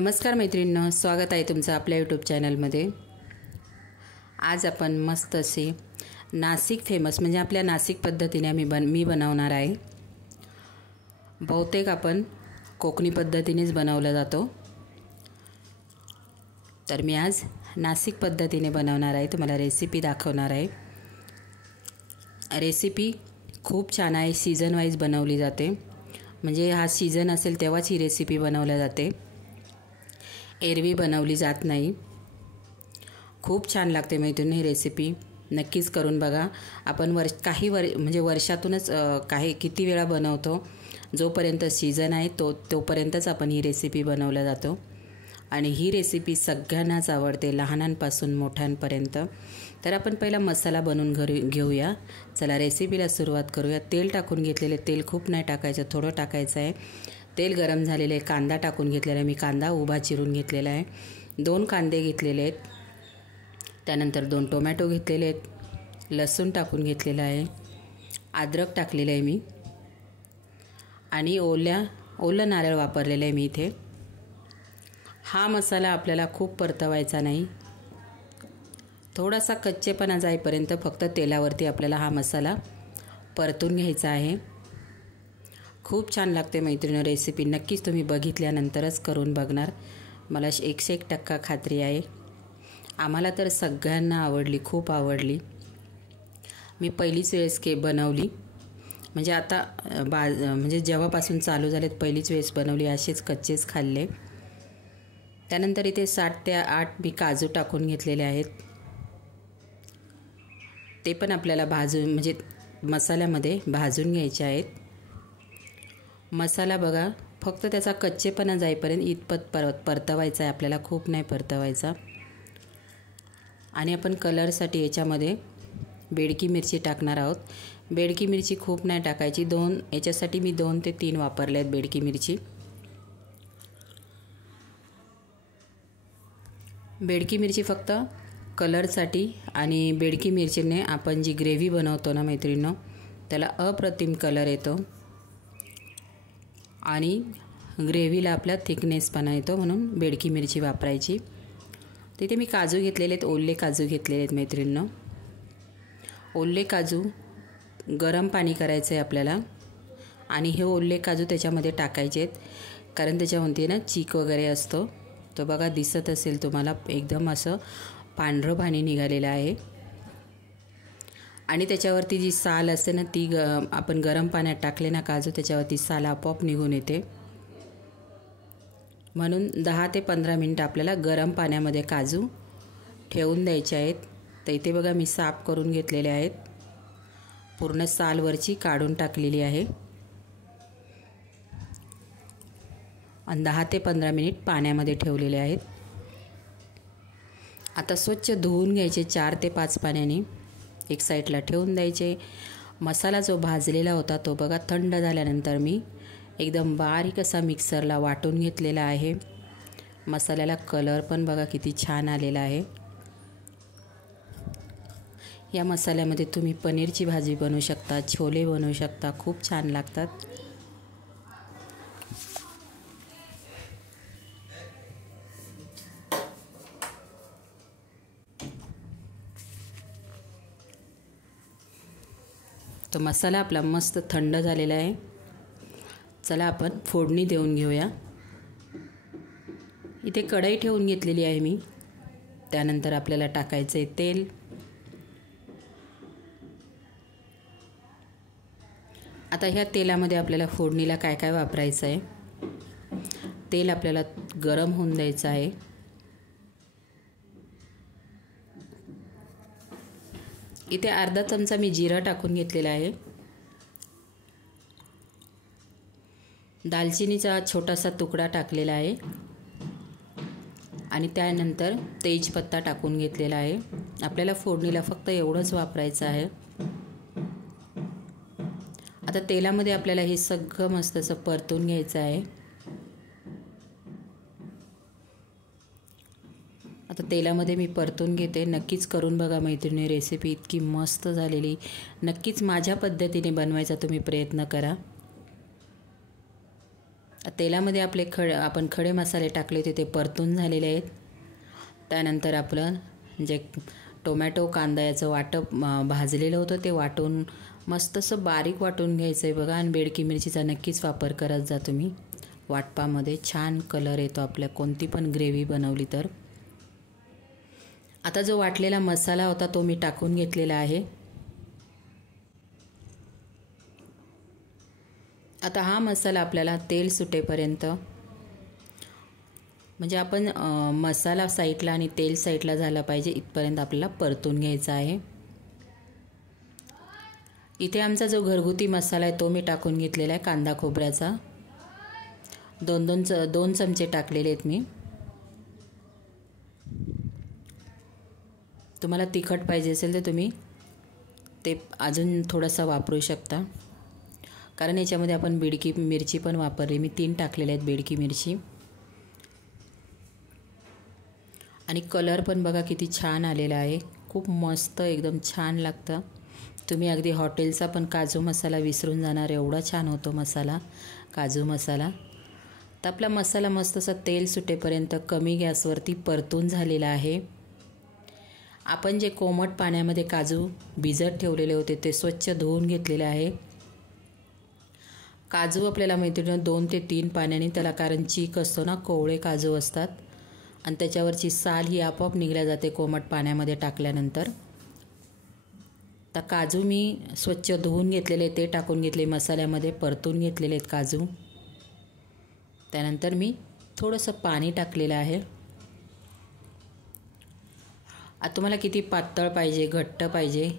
नमस्कार मैत्रिणींनो, स्वागत आहे तुमचं आपल्या यूट्यूब चॅनलमध्ये। आज आपण मस्त असे नाशिक फेमस म्हणजे आपल्या नाशिक पद्धतीने मी बनवणार आहे। बहुतेक आपण कोकणी पद्धतीनेच बनवला जातो, तर मी आज नाशिक पद्धतीने बनवणार आहे, तुम्हाला रेसिपी दाखवणार आहे। रेसिपी खूप छान आहे, सीजन वाईज बनवली जाते, म्हणजे हा सीजन असेल तेव्हाच ही रेसिपी बनवली जाते, एरवी बनवली जात नाही। खूप छान लागते मैत्रिणी ही रेसिपी, नक्कीच करून बघा। आपण म्हणजे वर्षातूनच किती वेळा बनवतो, जोपर्यंत सीजन आहे तोपर्यंतच आपण ही रेसिपी बनवला जातो आणि ही रेसिपी सगळ्यांनाच आवडते, लहानांपासून मोठ्यांपर्यंत। तर आपण पहिला मसाला बनवून घेऊया। चला रेसिपीला सुरुवात करूया। तेल टाकून घेतलेले, तेल खूप नाही टाकायचं, थोडं टाकायचं आहे। तेल गरम झालेले, कांदा टाकून घेतलेला आहे, मी कांदा उभा चिरून घेतलेला आहे। 2 कांदे घेतलेले आहेत, त्यानंतर 2 टोमॅटो घेतलेले आहेत, लसूण टाकून घेतलेला आहे, अद्रक टाकलेलं आहे मी, आणि ओलं नारळ वापरलेलं आहे मी इथे। हा मसाला आपल्याला खूप परतवायचा नाही, थोडासा कच्चेपणा जाईपर्यंत फक्त तेलावरती आपल्याला हा मसाला परतून घ्यायचा आहे। खूप छान लागते मैत्रिणी रेसिपी, नक्कीच तुम्ही बघितल्यानंतरच करून बघणार, मला 101% खात्री आहे। आम्हाला तर सगळ्यांना आवडली, खूप आवडली। मी पहिलीच वेळेस बनवली, म्हणजे आता म्हणजे जेव्हापासून चालू झालेत पहिलीच वेळेस बनवली, असेच कच्चेच खाल्ले। त्यानंतर इथे 7 ते 8 मी काजू टाकून घेतलेले आहेत, ते पण आपल्याला म्हणजे मसाल्यामध्ये भाजून घ्यायचे आहेत। मसाला बघा, फक्त त्याचा कच्चेपणा जाईपर्यंत इतपत परतवायचा आहे आपल्याला, खूप नाही परतवायचा। आणि आपण कलरसाठी याच्यामध्ये बेडकी मिरची टाकणार आहोत। बेडकी मिरची खूप नाही टाकायची, याच्यासाठी मी 2 ते 3 वापरले आहेत बेडकी मिरची। बेडकी मिरची फक्त कलरसाठी, आणि बेडकी मिरचीने आपण जी ग्रेव्ही बनवतो ना मैत्रिणींनो, त्याला अप्रतिम कलर येतो आणि ग्रेव्हीला आपला थिकनेसपणा येतो, म्हणून बेडकी मिरची वापरायची। तिथे मी काजू घेतलेले आहेत, ओले काजू घेतलेले आहेत मैत्रिणींनो। ओले काजू गरम पाणी करायचं आहे आपल्याला, आणि हे ओले काजू त्याच्यामध्ये टाकायचे आहेत, कारण त्याच्यामध्ये ना चीक वगैरे असतो, तो बघा दिसत असेल तुम्हाला, एकदम असं पांढरं पाणी निघालेलं आहे। आणि त्याच्यावरती जी साल असते ना, ती आपण गरम पाण्यात टाकले ना काजू, त्याच्यावरती साल आपोआप निघून येते, म्हणून 10 ते 15 मिनिटं आपल्याला गरम पाण्यामध्ये काजू ठेवून द्यायचे आहेत। तर इथे बघा मी साफ करून घेतलेले आहेत, पूर्ण सालवरची काढून टाकलेली आहे, आणि 10 ते 15 मिनिट पाण्यामध्ये ठेवलेले आहेत। आता स्वच्छ धुवून घ्यायचे 4 ते 5 पाण्याने, एक साईडला ठेवून द्यायचे। मसाला जो भाजलेला होता तो बघा थंड झाल्यानंतर मी एकदम बारीक असा मिक्सरला वाटून घेतलेला आहे। मसाल्याला कलर पण बघा किती छान आलेला आहे। या मसाल्यामध्ये तुम्ही पनीरची भाजी बनवू शकता, छोले बनवू शकता, खूप छान लागतात। तो मसाला आपला मस्त थंड झालेला आहे। चला आपण फोडणी देऊन घेऊया। इथे कढई ठेवून घेतलेली आहे मी, त्यानंतर आपल्याला टाकायचं आहे तेल। आता ह्या तेलामध्ये आपल्याला फोडणीला काय काय वापरायचं आहे, तेल आपल्याला गरम होऊन द्यायचं आहे। इथे अर्धा चमचा मी जिरा टाकून घेतलेला आहे, दालचिनीचा छोटासा तुकडा टाकलेला आहे, आणि त्यानंतर तेजपत्ता टाकून घेतलेला आहे। आपल्याला फोडणीला फक्त एवढंच वापरायचं आहे। आता तेलामध्ये आपल्याला हे सगळं मस्त असं परतून घ्यायचं आहे। आता तेलामध्ये मी परतून घेते, नक्कीच करून बघा मैत्रिणी, रेसिपी इतकी मस्त झालेली, नक्कीच माझ्या पद्धतीने बनवायचा तुम्ही प्रयत्न करा। तेलामध्ये आपले आपण खडे मसाले टाकले होते ते परतून झालेले आहेत. त्यानंतर आपलं जे टोमॅटो कांदा याचं वाटप भाजलेलं होतं ते वाटून मस्त असं बारीक वाटून घ्यायचं आहे बघा. आणि बेडकी मिरचीचा नक्कीच वापर करत जा तुम्ही. वाटपामध्ये छान कलर येतो आपल्या कोणती पण ग्रेव्ही बनवली तर. आता जो वाटलेला मसाला होता तो मी टाकून घेतलेला आहे. आता हा मसाला आपल्याला तेल सुटेपर्यंत, म्हणजे आपण मसाला साईडला आणि तेल साईडला झाला पाहिजे इथपर्यंत आपल्याला परतून घ्यायचा आहे. इथे आमचा जो घरगुती मसाला आहे तो मी टाकून घेतलेला आहे कांदा खोबऱ्याचा. दोन चमचे टाकलेले आहेत मी. तुम्हाला तिखट पाहिजे असेल तर तुम्ही ते अजून थोडासा वापरू शकता, कारण याच्यामध्ये आपण बेडकी मिरची पण वापरली. मी 3 टाकलेले आहेत बेडकी मिरची. आणि कलर पण बघा किती छान आलेला आहे. खूप मस्त एकदम छान लागतं. तुम्ही अगदी हॉटेलचा पण काजू मसाला विसरून जाणार, एवढा छान होतो मसाला, काजू मसाला. तर आपला मसाला मस्त असा तेल सुटेपर्यंत कमी गॅसवरती परतून झालेला आहे. आपण जे कोमट पाण्यामध्ये काजू भिजत ठेवलेले होते ते स्वच्छ धुवून घेतलेले आहे. काजू आपल्याला माहिती आहे 2 ते 3 पाण्याने त्याला, कारण चीक असतो ना, कोवळे काजू असतात आणि त्याच्यावरची साल ही आपोआप निघल्या जाते कोमट पाण्यामध्ये टाकल्यानंतर. तर काजू मी स्वच्छ धुवून घेतलेले ते टाकून घेतले मसाल्यामध्ये, परतून घेतलेले आहेत काजू. त्यानंतर मी थोडंसं पाणी टाकलेलं आहे. आता तुम्हाला किती पातळ पाहिजे घट्ट पाहिजे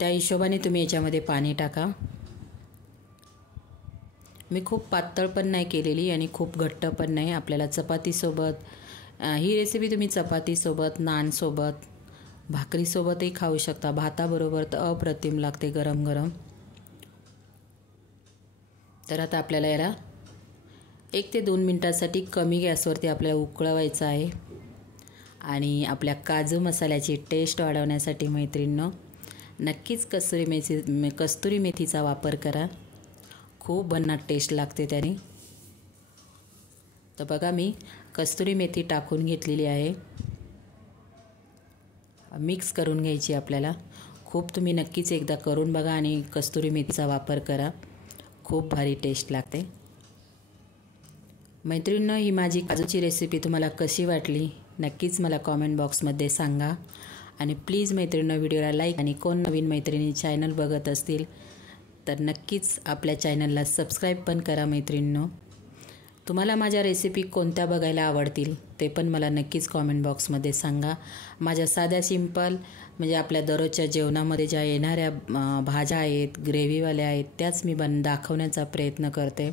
त्या हिशोबाने तुम्ही याच्यामध्ये पाणी टाका. मी खूप पातळ पण नाही केलेली आणि खूप घट्ट पण नाही. आपल्याला चपातीसोबत ही रेसिपी तुम्ही चपातीसोबत, नानसोबत, भाकरीसोबतही खाऊ शकता. भाताबरोबर तर अप्रतिम लागते गरम गरम. तर आता आपल्याला याला 1 ते 2 मिनटासाठी कमी गॅसवरती आपल्याला उकळवायचं आहे. आणि आपल्या काजू मसाल्याची टेस्ट वाढवण्यासाठी मैत्रिणींनो नक्कीच कस्तुरी मेथीचा वापर करा. खूप भन्नाट टेस्ट लागते त्याने. तर बघा मी कस्तुरी मेथी टाकून घेतलेली आहे. मिक्स करून घ्यायची आपल्याला. खूप तुम्ही नक्कीच एकदा करून बघा आणि कस्तुरी मेथीचा वापर करा. खूप भारी टेस्ट लागते. मैत्रिणींनो ही माझी काजूची रेसिपी तुम्हाला कशी वाटली नक्कीच मला कॉमेंट बॉक्समध्ये सांगा. आणि प्लीज मैत्रिणींनो व्हिडिओला लाईक, आणि कोण नवीन मैत्रिणी चॅनल बघत असतील तर नक्कीच आपल्या चॅनलला सबस्क्राईब पण करा. मैत्रिणींनो तुम्हाला माझ्या रेसिपी कोणत्या बघायला आवडतील ते पण मला नक्कीच कॉमेंट बॉक्समध्ये सांगा. माझ्या साध्या सिंपल म्हणजे आपल्या दररोजच्या जेवणामध्ये ज्या येणाऱ्या भाज्या आहेत, ग्रेव्हीवाल्या आहेत, त्याच मी दाखवण्याचा प्रयत्न करते.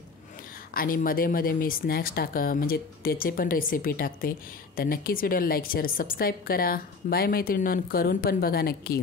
आणि मध्ये मध्ये मी स्नॅक्स म्हणजे त्याचे पण रेसिपी टाकते. तर नक्कीच व्हिडिओला लाईक, शेअर, सबस्क्राईब करा. बाय मैत्रिणींनो, करून पण बघा नक्की.